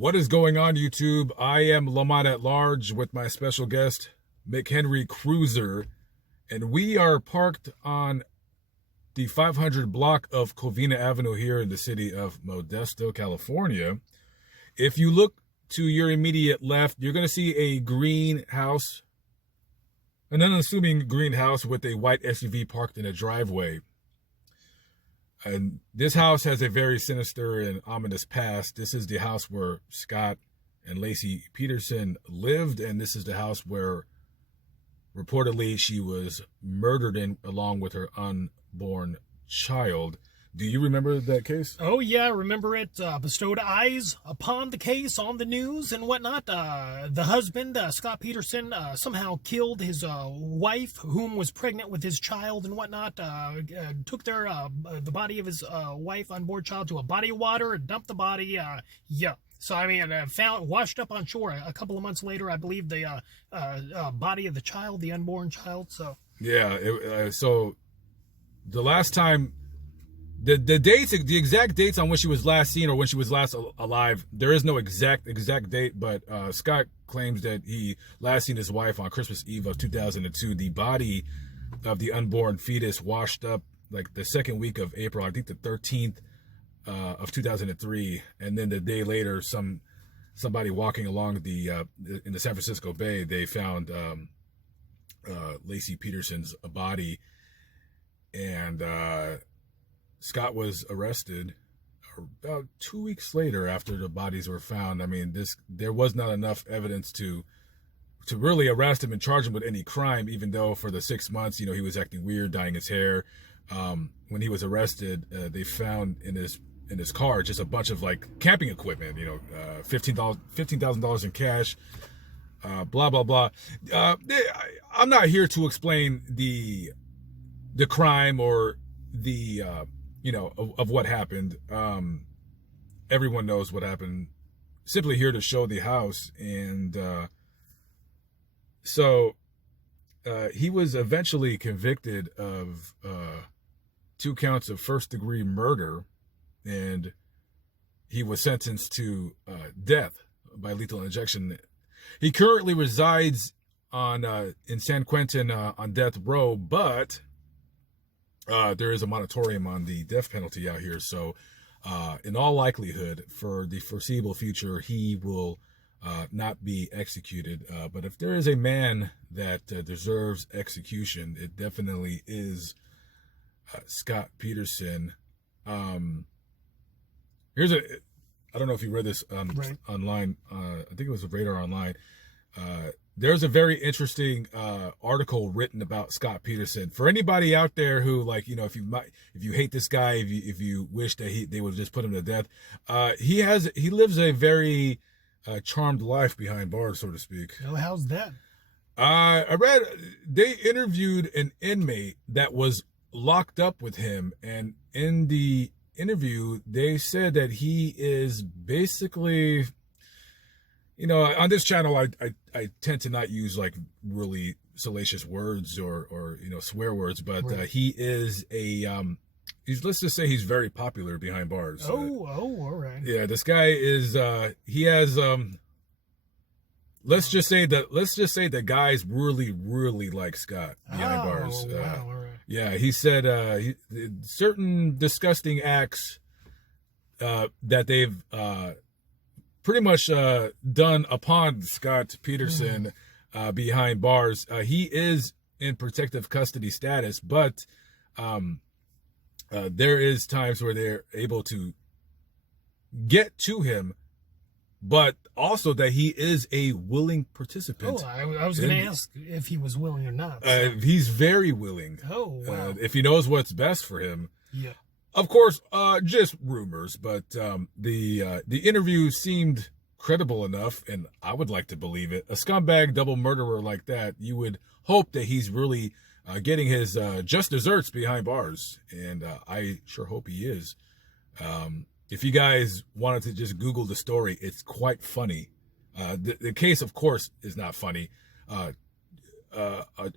What is going on, YouTube? I am Lamont at Large with my special guest, McHenry Cruiser, and we are parked on the 500 block of Covina Avenue here in the city of Modesto, California. If you look to your immediate left, you're going to see a green house, an unassuming green house with a white SUV parked in a driveway. And this house has a very sinister and ominous past. This is the house where Scott and Laci Peterson lived, and this is the house where reportedly she was murdered in, along with her unborn child. Do you remember that case? Oh, yeah, I remember it. Bestowed eyes upon the case on the news and whatnot. The husband, Scott Peterson, somehow killed his wife, whom was pregnant with his child and whatnot. Took the body of his wife, unborn child, to a body of water and dumped the body. Yeah. So, I mean, washed up on shore. A couple of months later, I believe, the body of the child, the unborn child. So yeah. So the last time. The dates, the exact dates on when she was last seen or when she was last alive, there is no exact date, but Scott claims that he last seen his wife on Christmas Eve of 2002. The body of the unborn fetus washed up like the second week of April, I think the 13th of 2003, and then the day later, somebody walking along in the San Francisco Bay, they found Laci Peterson's body, and Scott was arrested about 2 weeks later after the bodies were found. I mean, there was not enough evidence to really arrest him and charge him with any crime, even though for the 6 months, he was acting weird, dyeing his hair. When he was arrested, they found in his car just a bunch of like camping equipment, $15,000 in cash, blah, blah, blah. I'm not here to explain the crime or the of what happened. Everyone knows what happened. Simply here to show the house. And so he was eventually convicted of 2 counts of first-degree murder, and he was sentenced to death by lethal injection. He currently resides in San Quentin on death row, but there is a moratorium on the death penalty out here. So in all likelihood, for the foreseeable future, he will not be executed. But if there is a man that deserves execution, it definitely is Scott Peterson. I don't know if you read this right. online. I think it was a Radar Online. There's a very interesting article written about Scott Peterson. For anybody out there who, like, if you hate this guy, if you wish that they would just put him to death, he lives a very charmed life behind bars, so to speak. Oh, how's that? I read they interviewed an inmate that was locked up with him, and in the interview, they said that he is basically, on this channel, I tend to not use like really salacious words or swear words, but right. he is let's just say he's very popular behind bars. All right. Yeah, this guy is he has let's just say the guys really like Scott behind bars. Wow, all right. Yeah, he said certain disgusting acts that they've pretty much done upon Scott Peterson behind bars. He is in protective custody status, but there is times where they're able to get to him, but also that he is a willing participant. Oh, I was going to ask if he was willing or not. So. He's very willing. Oh, wow. If he knows what's best for him. Yeah. Of course, just rumors, but the interview seemed credible enough, and I would like to believe it. A scumbag double murderer like that, you would hope that he's really getting his just desserts behind bars, and I sure hope he is. If you guys wanted to just Google the story, it's quite funny. The case, of course, is not funny. A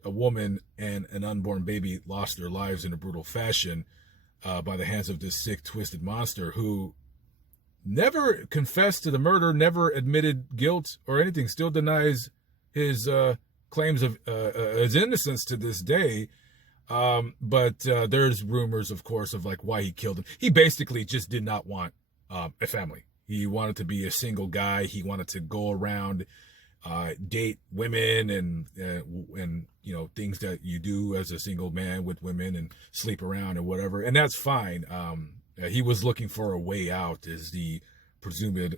woman and an unborn baby lost their lives in a brutal fashion by the hands of this sick, twisted monster who never confessed to the murder, never admitted guilt or anything, still denies his claims of his innocence to this day. But there's rumors, of course, of like why he killed him. He basically just did not want a family. He wanted to be a single guy. He wanted to go around, date women and you know, things that you do as a single man with women and sleep around or whatever. And that's fine. He was looking for a way out is the presumed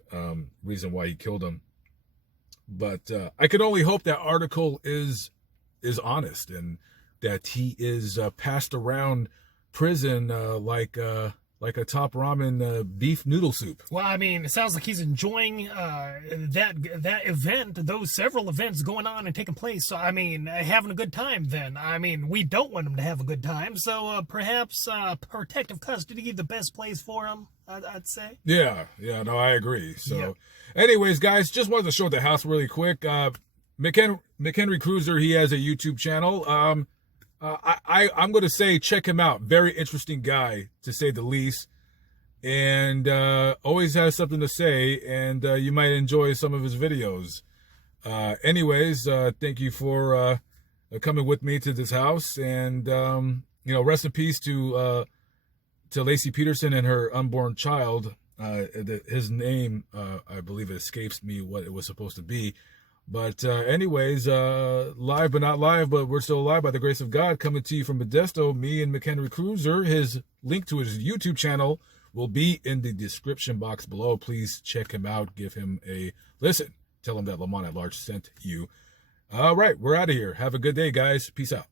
reason why he killed him. But I could only hope that article is honest and that he is passed around prison like a top ramen beef noodle soup. Well, I mean, it sounds like he's enjoying that event, those several events going on and taking place. So, I mean, having a good time then. I mean, we don't want him to have a good time. So, perhaps protective custody, the best place for him, I'd say. Yeah, no, I agree. So, anyways, guys, just wanted to show the house really quick. McHenry Cruiser, he has a YouTube channel. I'm going to say check him out. Very interesting guy, to say the least. And always has something to say, and you might enjoy some of his videos. Anyways, thank you for coming with me to this house. And, you know, rest in peace to Laci Peterson and her unborn child. His name, I believe it escapes me what it was supposed to be. But anyways, live but not live, but we're still alive by the grace of God, coming to you from Modesto, me and McHenry Cruiser. His link to his YouTube channel will be in the description box below. Please check him out. Give him a listen. Tell him that Lamont at Large sent you. All right, we're out of here. Have a good day, guys. Peace out.